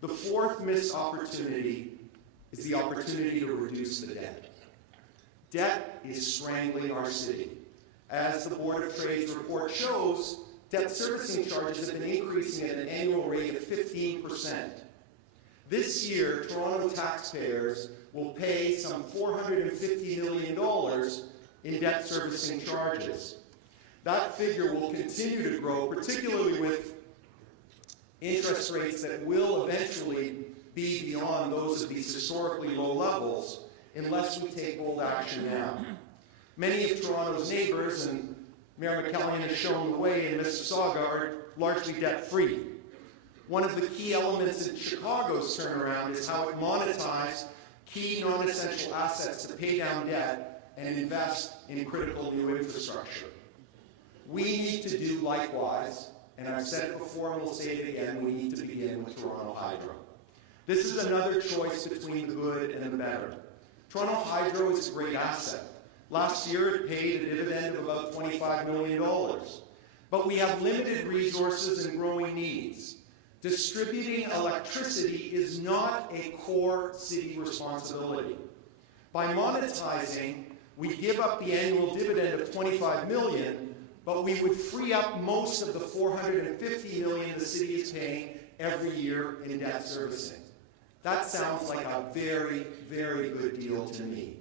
The fourth missed opportunity is the opportunity to reduce the debt. Debt is strangling our city. As the Board of Trade's report shows, debt servicing charges have been increasing at an annual rate of 15%. This year, Toronto taxpayers will pay some $450 million in debt servicing charges. That figure will continue to grow, particularly with interest rates that will eventually be beyond those of these historically low levels unless we take bold action now. Many of Toronto's neighbours, and Mayor McCallion has shown the way in Mississauga, are largely debt-free. One of the key elements in Chicago's turnaround is how it monetized key non-essential assets to pay down debt and invest in critical new infrastructure. We need to do likewise, and I've said it before and will say it again, we need to begin with Toronto Hydro. This is another choice between the good and the better. Toronto Hydro is a great asset. Last year it paid a dividend of about $25 million. But we have limited resources and growing needs. Distributing electricity is not a core city responsibility. By monetizing, we give up the annual dividend of $25 million, but we would free up most of the $450 million the city is paying every year in debt servicing. That sounds like a very, very good deal to me.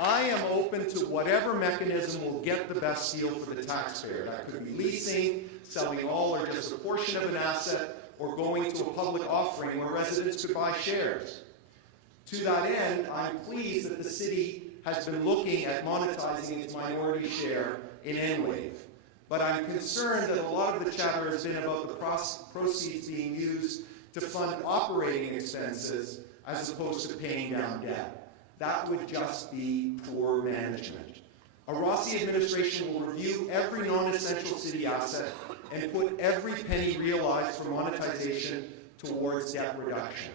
I am open to whatever mechanism will get the best deal for the taxpayer. That could be leasing, selling all or just a portion of an asset, or going to a public offering where residents could buy shares. To that end, I'm pleased that the city has been looking at monetizing its minority share in Enwave. But I'm concerned that a lot of the chatter has been about the proceeds being used to fund operating expenses as opposed to paying down debt. That would just be poor management. A Rossi administration will review every non-essential city asset and put every penny realized for monetization towards debt reduction.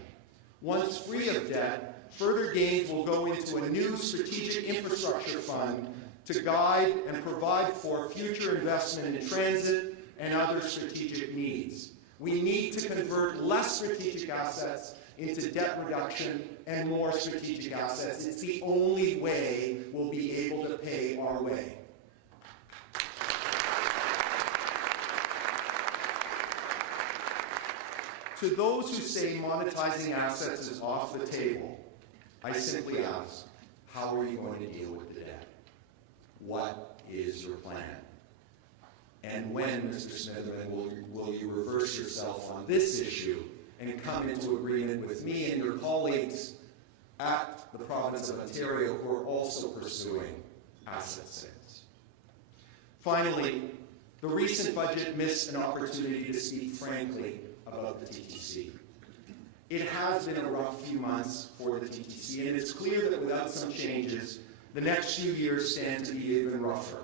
Once free of debt, further gains will go into a new strategic infrastructure fund to guide and provide for future investment in transit and other strategic needs. We need to convert less strategic assets into debt reduction and more strategic assets. It's the only way we'll be able to pay our way. To those who say monetizing assets is off the table, I simply ask, how are you going to deal with the debt? What is your plan? And when, Mr. Smitherman, will you reverse yourself on this issue and come into agreement with me and your colleagues at the province of Ontario who are also pursuing asset sales? Finally, the recent budget missed an opportunity to speak frankly about the TTC. It has been a rough few months for the TTC, and it's clear that without some changes, the next few years stand to be even rougher.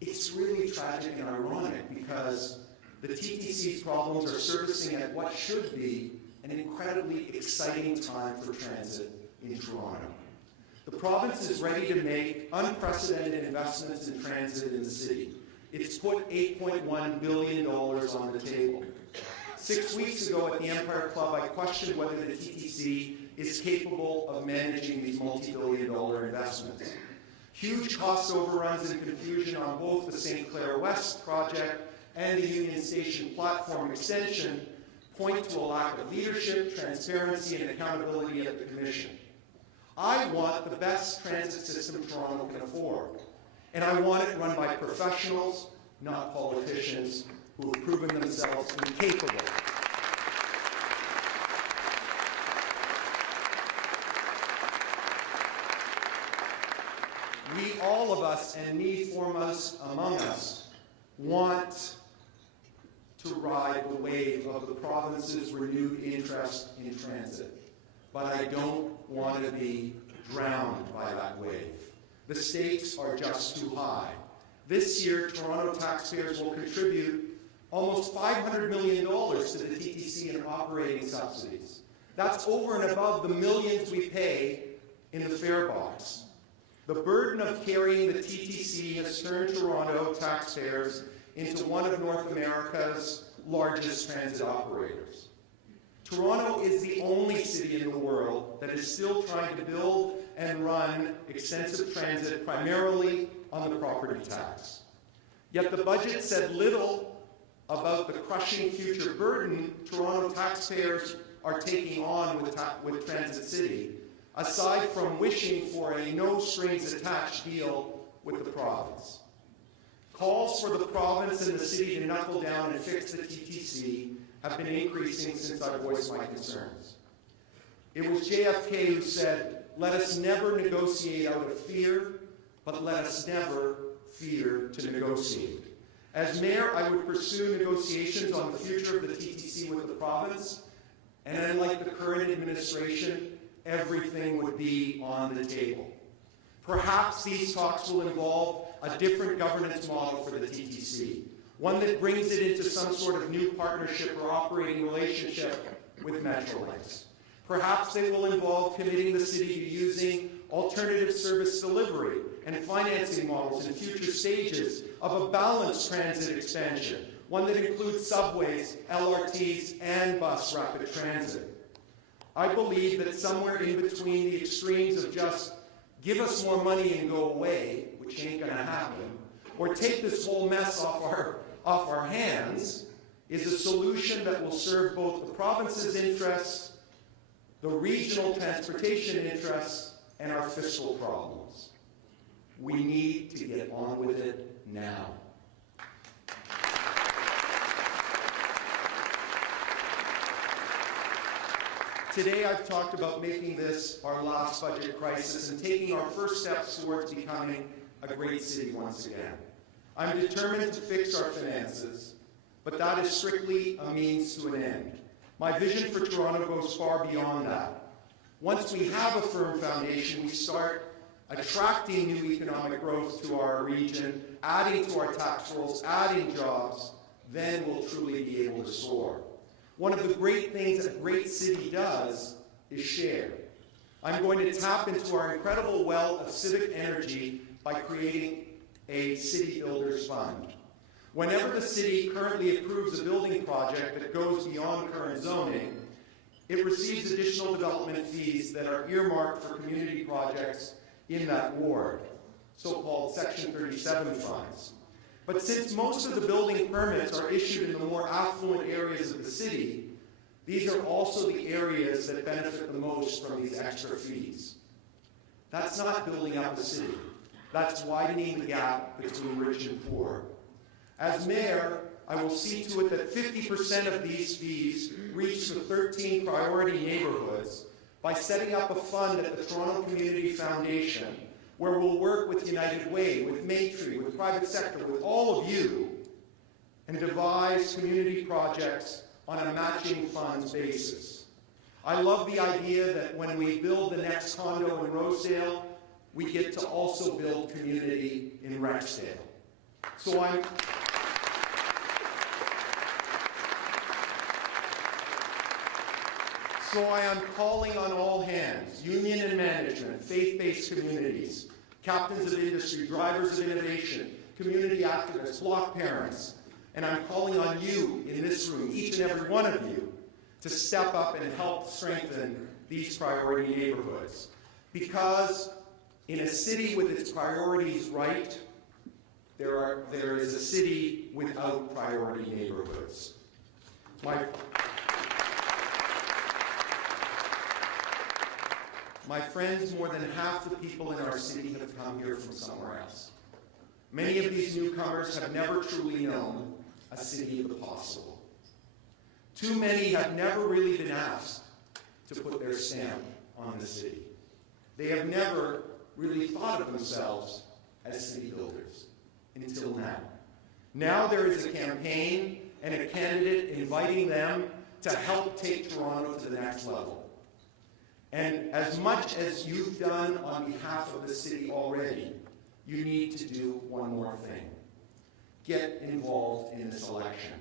It's really tragic and ironic because the TTC's problems are surfacing at what should be an incredibly exciting time for transit in Toronto. The province is ready to make unprecedented investments in transit in the city. It's put $8.1 billion on the table. 6 weeks ago at the Empire Club, I questioned whether the TTC is capable of managing these multi-billion-dollar investments. Huge cost overruns and confusion on both the St. Clair West project and the Union Station platform extension point to a lack of leadership, transparency, and accountability at the Commission. I want the best transit system Toronto can afford, and I want it run by professionals, not politicians who have proven themselves incapable. We, all of us, and me foremost among us, want to ride the wave of the province's renewed interest in transit. But I don't want to be drowned by that wave. The stakes are just too high. This year, Toronto taxpayers will contribute almost $500 million to the TTC in operating subsidies. That's over and above the millions we pay in the fare box. The burden of carrying the TTC has turned Toronto taxpayers into one of North America's largest transit operators. Toronto is the only city in the world that is still trying to build and run extensive transit primarily on the property tax. Yet the budget said little about the crushing future burden Toronto taxpayers are taking on with Transit City, aside from wishing for a no-strings-attached deal with the province. Calls for the province and the city to knuckle down and fix the TTC have been increasing since I voiced my concerns. It was JFK who said, "Let us never negotiate out of fear, but let us never fear to negotiate." As mayor, I would pursue negotiations on the future of the TTC with the province, and unlike the current administration, everything would be on the table. Perhaps these talks will involve a different governance model for the TTC, one that brings it into some sort of new partnership or operating relationship with Metrolinx. Perhaps they will involve committing the city to using alternative service delivery and financing models in future stages of a balanced transit expansion, one that includes subways, LRTs, and bus rapid transit. I believe that somewhere in between the extremes of just give us more money and go away, which ain't gonna happen, or take this whole mess off our hands, is a solution that will serve both the province's interests, the regional transportation interests, and our fiscal problems. We need to get on with it now. Today I've talked about making this our last budget crisis and taking our first steps towards becoming a great city once again. I'm determined to fix our finances, but that is strictly a means to an end. My vision for Toronto goes far beyond that. Once we have a firm foundation, we start attracting new economic growth to our region, adding to our tax rolls, adding jobs, then we'll truly be able to soar. One of the great things a great city does is share. I'm going to tap into our incredible well of civic energy by creating a City Builders Fund. Whenever the city currently approves a building project that goes beyond current zoning, it receives additional development fees that are earmarked for community projects in that ward, so-called Section 37 funds. But since most of the building permits are issued in the more affluent areas of the city, these are also the areas that benefit the most from these extra fees. That's not building up the city. That's widening the gap between rich and poor. As mayor, I will see to it that 50% of these fees reach the 13 priority neighborhoods by setting up a fund at the Toronto Community Foundation, where we'll work with United Way, with Maitri, with private sector, with all of you, and devise community projects on a matching funds basis. I love the idea that when we build the next condo in Rosedale, we get to also build community in Rexdale. So I am calling on all hands, union and management, faith-based communities, captains of industry, drivers of innovation, community activists, block parents, and I'm calling on you in this room, each and every one of you, to step up and help strengthen these priority neighborhoods. Because in a city with its priorities right, there is a city without priority neighborhoods. My friends, more than half the people in our city have come here from somewhere else. Many of these newcomers have never truly known a city of the possible. Too many have never really been asked to put their stamp on the city. They have never really thought of themselves as city builders until now. Now there is a campaign and a candidate inviting them to help take Toronto to the next level. And as much as you've done on behalf of the city already, you need to do one more thing. Get involved in this election.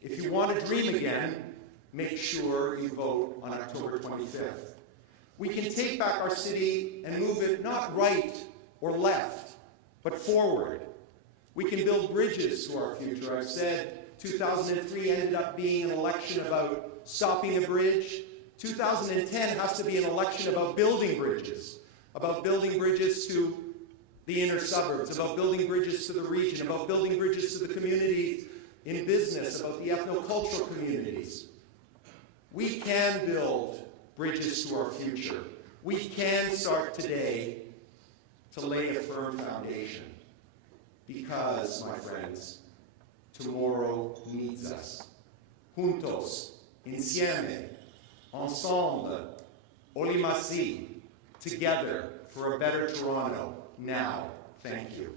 If you want to dream again, make sure you vote on October 25th. We can take back our city and move it not right, or left, but forward. We can build bridges to our future. I've said 2003 ended up being an election about stopping a bridge. 2010 has to be an election about building bridges to the inner suburbs, about building bridges to the region, about building bridges to the communities in business, about the ethnocultural communities. We can build bridges to our future. We can start today to lay a firm foundation because, my friends, tomorrow needs us. Juntos, insieme, ensemble, olimasi, together for a better Toronto. Now, thank you.